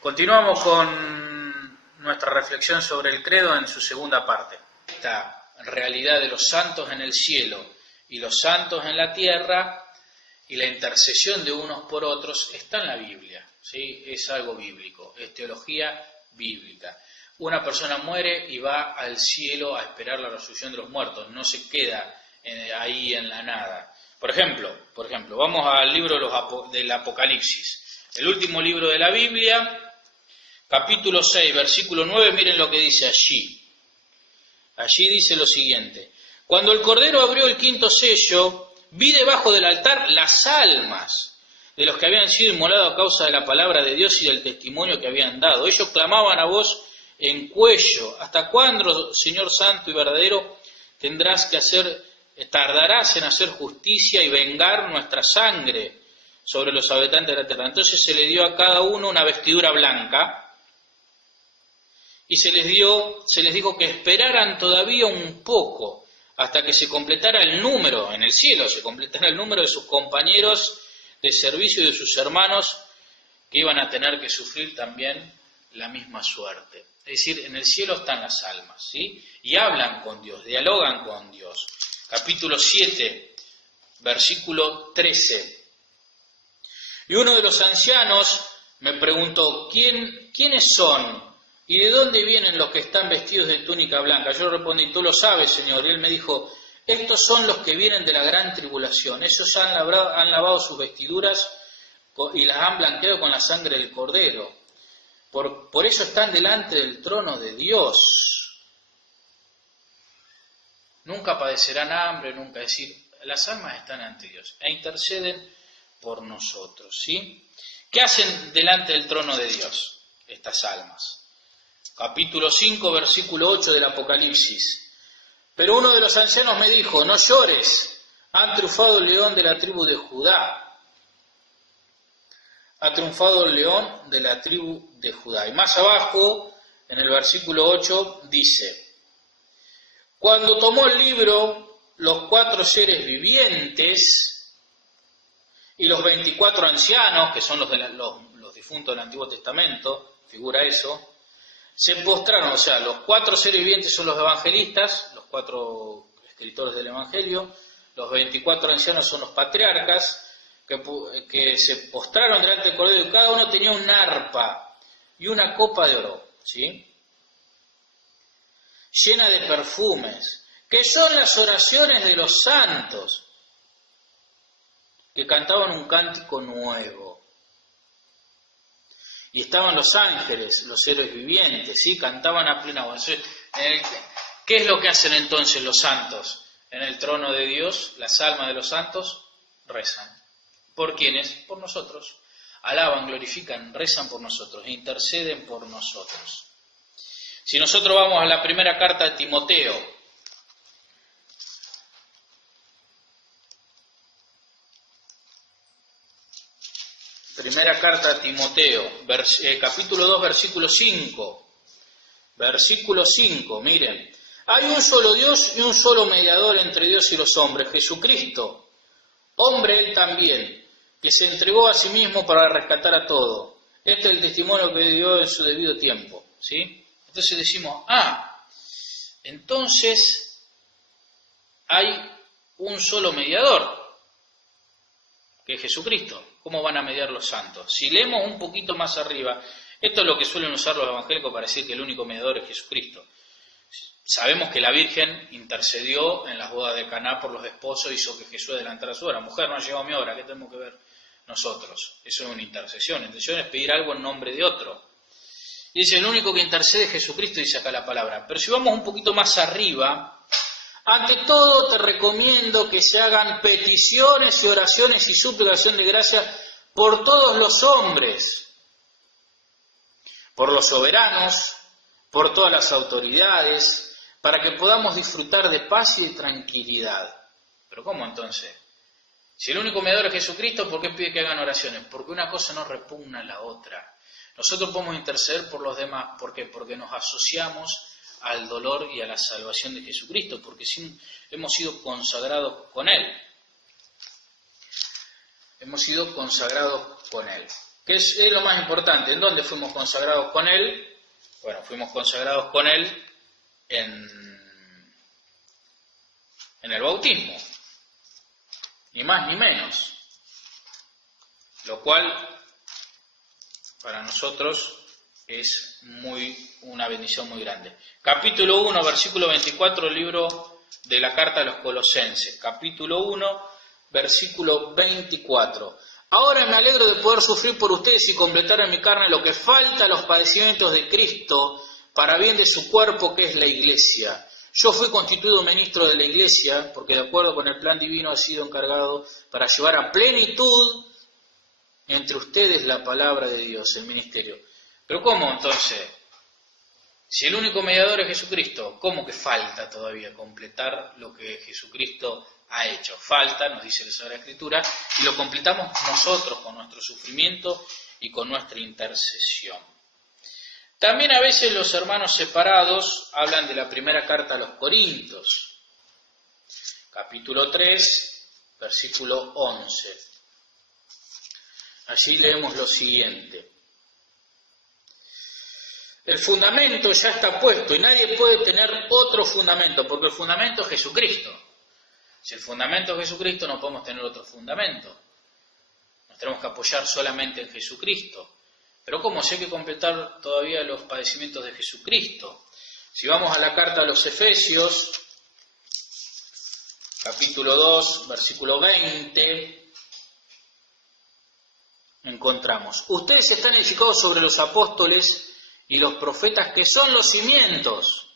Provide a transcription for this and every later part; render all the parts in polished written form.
Continuamos con nuestra reflexión sobre el credo en su segunda parte. Esta realidad de los santos en el cielo y los santos en la tierra y la intercesión de unos por otros está en la Biblia, ¿sí? Es algo bíblico, es teología bíblica. Una persona muere y va al cielo a esperar la resurrección de los muertos, no se queda ahí en la nada. Por ejemplo, vamos al libro del Apocalipsis, el último libro de la Biblia, capítulo 6, versículo 9, miren lo que dice allí. Allí dice lo siguiente: cuando el Cordero abrió el quinto sello, vi debajo del altar las almas de los que habían sido inmolados a causa de la palabra de Dios y del testimonio que habían dado. Ellos clamaban a voz en cuello: ¿hasta cuándo, Señor santo y verdadero, tardarás en hacer justicia y vengar nuestra sangre sobre los habitantes de la tierra? Entonces se le dio a cada uno una vestidura blanca y se les dijo que esperaran todavía un poco hasta que se completara el número, en el cielo se completara el número de sus compañeros de servicio y de sus hermanos que iban a tener que sufrir también la misma suerte. Es decir, en el cielo están las almas, ¿sí? Y hablan con Dios, dialogan con Dios. Capítulo 7, versículo 13. Y uno de los ancianos me preguntó: ¿quiénes son? ¿Y de dónde vienen los que están vestidos de túnica blanca? Yo respondí: tú lo sabes, Señor. Y él me dijo: estos son los que vienen de la gran tribulación. Ellos han lavado sus vestiduras y las han blanqueado con la sangre del Cordero. Por eso están delante del trono de Dios. Nunca padecerán hambre, nunca. Es decir, las almas están ante Dios e interceden por nosotros, ¿sí? ¿Qué hacen delante del trono de Dios estas almas? Capítulo 5, versículo 8 del Apocalipsis. Pero uno de los ancianos me dijo: no llores, ha triunfado el león de la tribu de Judá. Ha triunfado el león de la tribu de Judá. Y más abajo, en el versículo 8, dice: cuando tomó el libro, los 4 seres vivientes y los 24 ancianos, que son los difuntos del Antiguo Testamento, figura eso, se postraron. O sea, los 4 seres vivientes son los evangelistas, los 4 escritores del Evangelio, los 24 ancianos son los patriarcas, que se postraron delante del Cordero, y cada uno tenía un arpa y una copa de oro, ¿sí?, llena de perfumes, que son las oraciones de los santos, que cantaban un cántico nuevo. Y estaban los ángeles, los seres vivientes, ¿sí?, cantaban a plena voz. ¿Qué es lo que hacen entonces los santos? En el trono de Dios, las almas de los santos rezan. ¿Por quiénes? Por nosotros. Alaban, glorifican, rezan por nosotros, interceden por nosotros. Si nosotros vamos a la primera carta de Timoteo, primera carta de Timoteo, capítulo 2, versículo 5. Versículo 5, miren: hay un solo Dios y un solo mediador entre Dios y los hombres, Jesucristo, hombre él también, que se entregó a sí mismo para rescatar a todo. Este es el testimonio que dio en su debido tiempo, ¿sí? Entonces decimos: entonces hay un solo mediador, que es Jesucristo. ¿Cómo van a mediar los santos? Si leemos un poquito más arriba, esto es lo que suelen usar los evangélicos para decir que el único mediador es Jesucristo. Sabemos que la Virgen intercedió en las bodas de Caná por los esposos, hizo que Jesús adelantara su hora. Mujer, no ha llegado mi hora, ¿qué tenemos que ver nosotros? Eso es una intercesión. Intercesión es pedir algo en nombre de otro. Y dice: el único que intercede es Jesucristo, dice acá la palabra. Pero si vamos un poquito más arriba, ante todo te recomiendo que se hagan peticiones y oraciones y suplicación de gracia por todos los hombres, por los soberanos, por todas las autoridades, para que podamos disfrutar de paz y de tranquilidad. ¿Pero cómo entonces? Si el único mediador es Jesucristo, ¿por qué pide que hagan oraciones? Porque una cosa no repugna a la otra. Nosotros podemos interceder por los demás. ¿Por qué? Porque nos asociamos al dolor y a la salvación de Jesucristo, porque hemos sido consagrados con Él. Hemos sido consagrados con Él. que es lo más importante. ¿En dónde fuimos consagrados con Él? Bueno, fuimos consagrados con Él en el bautismo, ni más ni menos, lo cual para nosotros es una bendición muy grande. Capítulo 1, versículo 24, libro de la carta a los Colosenses. Capítulo 1, versículo 24. Ahora me alegro de poder sufrir por ustedes y completar en mi carne lo que falta a los padecimientos de Cristo para bien de su cuerpo, que es la Iglesia. Yo fui constituido ministro de la Iglesia porque de acuerdo con el plan divino he sido encargado para llevar a plenitud entre ustedes la palabra de Dios, el ministerio. Pero ¿cómo entonces? Si el único mediador es Jesucristo, ¿cómo que falta todavía completar lo que Jesucristo ha hecho? Falta, nos dice la Sagrada Escritura, y lo completamos nosotros con nuestro sufrimiento y con nuestra intercesión. También a veces los hermanos separados hablan de la primera carta a los Corintios, capítulo 3, versículo 11. Allí leemos lo siguiente. El fundamento ya está puesto y nadie puede tener otro fundamento, porque el fundamento es Jesucristo. Si el fundamento es Jesucristo, no podemos tener otro fundamento. Nos tenemos que apoyar solamente en Jesucristo. Pero ¿cómo? Si hay que completar todavía los padecimientos de Jesucristo. Si vamos a la carta a los Efesios, capítulo 2, versículo 20, encontramos: ustedes están edificados sobre los apóstoles y los profetas, que son los cimientos,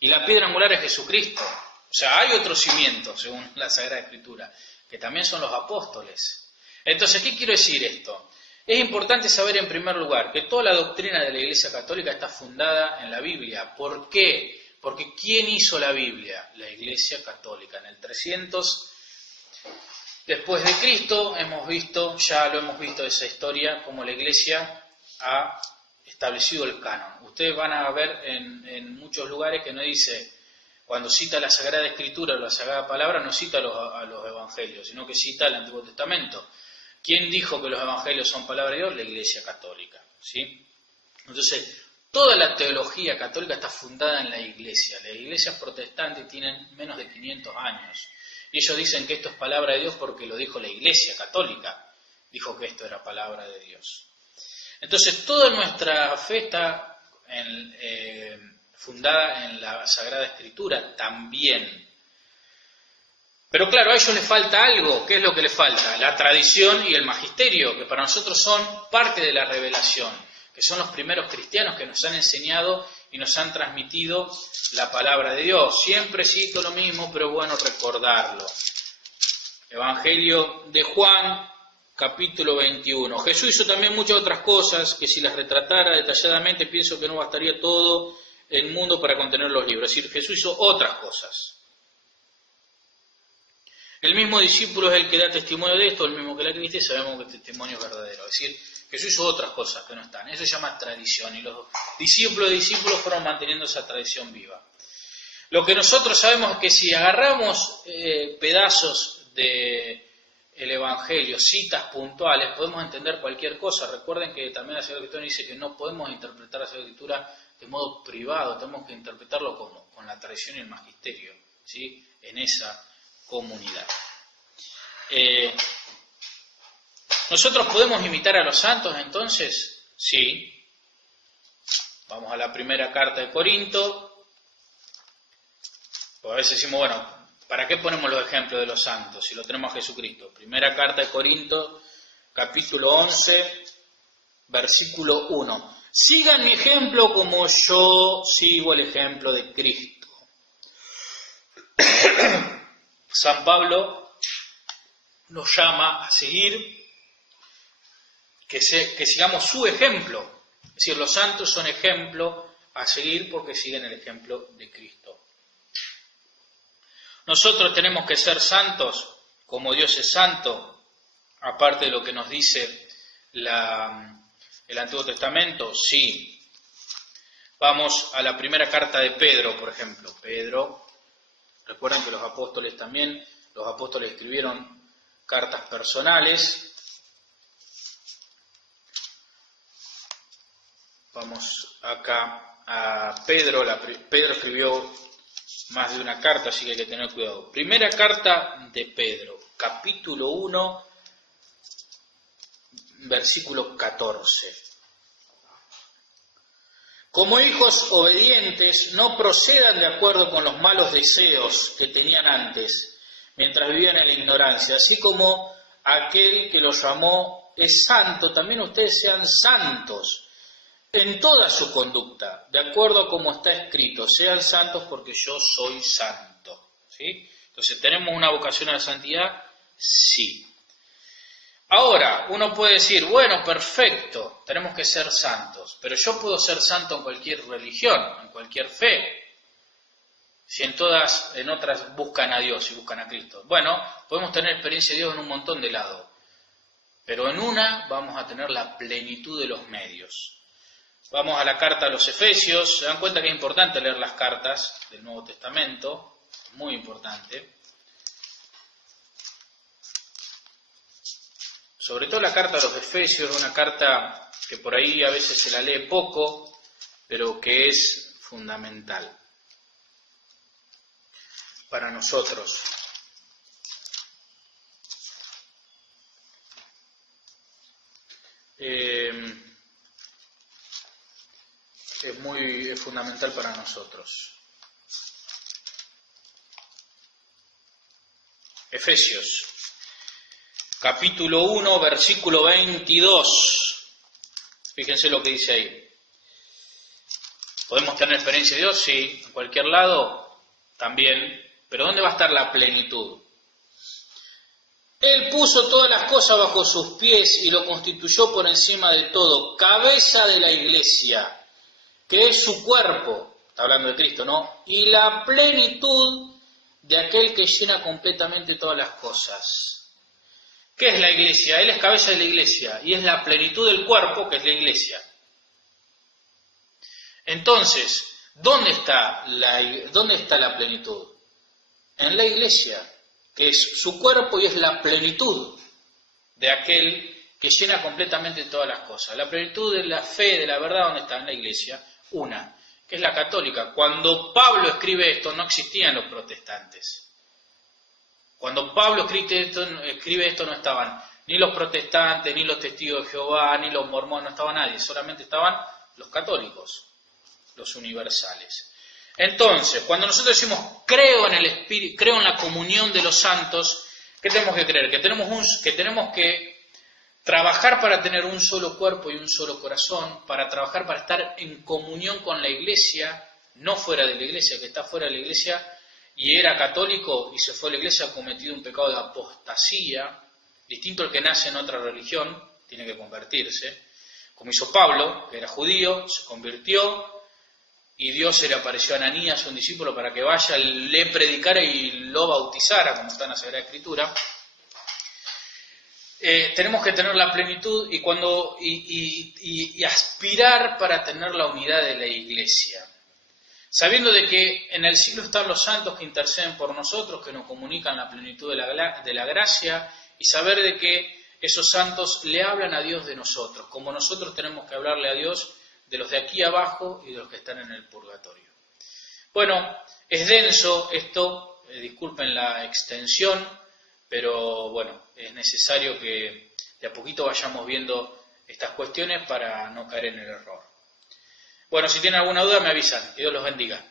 y la piedra angular es Jesucristo. O sea, hay otros cimientos, según la Sagrada Escritura, que también son los apóstoles. Entonces, ¿qué quiero decir esto? Es importante saber en primer lugar que toda la doctrina de la Iglesia Católica está fundada en la Biblia. ¿Por qué? Porque ¿quién hizo la Biblia? La Iglesia Católica. En el 300 después de Cristo ya lo hemos visto esa historia, como la Iglesia ha establecido el canon. Ustedes van a ver en muchos lugares que no dice, cuando cita la Sagrada Escritura o la Sagrada Palabra, no cita a los Evangelios, sino que cita el Antiguo Testamento. ¿Quién dijo que los Evangelios son palabra de Dios? La Iglesia Católica, ¿sí? Entonces, toda la teología católica está fundada en la Iglesia. Las iglesias protestantes tienen menos de 500 años. Y ellos dicen que esto es palabra de Dios porque lo dijo la Iglesia Católica. Dijo que esto era palabra de Dios. Entonces, toda nuestra fe está fundada en la Sagrada Escritura también. Pero claro, a ellos les falta algo. ¿Qué es lo que les falta? La tradición y el magisterio, que para nosotros son parte de la revelación, que son los primeros cristianos que nos han enseñado y nos han transmitido la palabra de Dios. Siempre cito lo mismo, pero es bueno recordarlo. Evangelio de Juan, capítulo 21. Jesús hizo también muchas otras cosas que si las retratara detalladamente pienso que no bastaría todo el mundo para contener los libros. Es decir, Jesús hizo otras cosas. El mismo discípulo es el que da testimonio de esto, el mismo que la Cristo, y sabemos que el testimonio es verdadero. Es decir, Jesús hizo otras cosas que no están. Eso se llama tradición y los discípulos fueron manteniendo esa tradición viva. Lo que nosotros sabemos es que si agarramos pedazos del Evangelio, citas puntuales, podemos entender cualquier cosa. Recuerden que también la Sagrada Escritura dice que no podemos interpretar la Sagrada Escritura de modo privado, tenemos que interpretarlo con la tradición y el magisterio, ¿sí? En esa comunidad. ¿Nosotros podemos imitar a los santos entonces? Sí. Vamos a la primera carta de Corinto. Pues a veces decimos, bueno, ¿para qué ponemos los ejemplos de los santos si lo tenemos a Jesucristo? Primera carta de Corinto, capítulo 11, versículo 1. Sigan mi ejemplo como yo sigo el ejemplo de Cristo. San Pablo nos llama a seguir, que sigamos su ejemplo. Es decir, los santos son ejemplo a seguir porque siguen el ejemplo de Cristo. Nosotros tenemos que ser santos como Dios es santo, aparte de lo que nos dice el Antiguo Testamento, sí. Vamos a la primera carta de Pedro, por ejemplo. Pedro, recuerden que los apóstoles escribieron cartas personales. Vamos acá a Pedro. Pedro escribió más de una carta, así que hay que tener cuidado. Primera carta de Pedro, capítulo 1, versículo 14. Como hijos obedientes, no procedan de acuerdo con los malos deseos que tenían antes, mientras vivían en la ignorancia. Así como aquel que los llamó es santo, también ustedes sean santos en toda su conducta, de acuerdo a como está escrito, sean santos porque yo soy santo. ¿Sí? Entonces, ¿tenemos una vocación a la santidad? Sí. Ahora, uno puede decir, bueno, perfecto, tenemos que ser santos, pero yo puedo ser santo en cualquier religión, en cualquier fe, si en otras buscan a Dios y buscan a Cristo. Bueno, podemos tener experiencia de Dios en un montón de lados, pero en una vamos a tener la plenitud de los medios. Vamos a la carta a los Efesios. Se dan cuenta que es importante leer las cartas del Nuevo Testamento, muy importante. Sobre todo la carta a los Efesios, una carta que por ahí a veces se la lee poco, pero que es fundamental para nosotros. Es fundamental para nosotros. Efesios, capítulo 1, versículo 22. Fíjense lo que dice ahí. ¿Podemos tener experiencia de Dios? Sí. ¿En cualquier lado? También. Pero ¿dónde va a estar la plenitud? Él puso todas las cosas bajo sus pies y lo constituyó por encima de todo, cabeza de la iglesia, que es su cuerpo, está hablando de Cristo, ¿no? Y la plenitud de aquel que llena completamente todas las cosas. ¿Qué es la iglesia? Él es cabeza de la iglesia y es la plenitud del cuerpo, que es la iglesia. Entonces, ¿dónde está la plenitud? En la iglesia, que es su cuerpo y es la plenitud de aquel que llena completamente todas las cosas. La plenitud de la fe, de la verdad, ¿dónde está? En la iglesia. Una, que es la católica. Cuando Pablo escribe esto, no existían los protestantes. Cuando Pablo escribe esto, no estaban ni los protestantes, ni los testigos de Jehová, ni los mormones, no estaba nadie, solamente estaban los católicos, los universales. Entonces, cuando nosotros decimos creo en el Espíritu, creo en la comunión de los santos, ¿qué tenemos que creer? Que tenemos que trabajar para tener un solo cuerpo y un solo corazón, para trabajar para estar en comunión con la iglesia, no fuera de la iglesia, que está fuera de la iglesia y era católico y se fue a la iglesia, ha cometido un pecado de apostasía, distinto al que nace en otra religión, tiene que convertirse, como hizo Pablo, que era judío, se convirtió y Dios se le apareció a Ananías, un discípulo, para que vaya, le predicara y lo bautizara, como está en la Sagrada Escritura. Tenemos que tener la plenitud y aspirar para tener la unidad de la iglesia, sabiendo de que en el cielo están los santos que interceden por nosotros, que nos comunican la plenitud de la gracia, y saber de que esos santos le hablan a Dios de nosotros, como nosotros tenemos que hablarle a Dios de los de aquí abajo y de los que están en el purgatorio. Bueno, es denso esto, disculpen la extensión, pero bueno, es necesario que de a poquito vayamos viendo estas cuestiones para no caer en el error. Bueno, si tienen alguna duda me avisan. Que Dios los bendiga.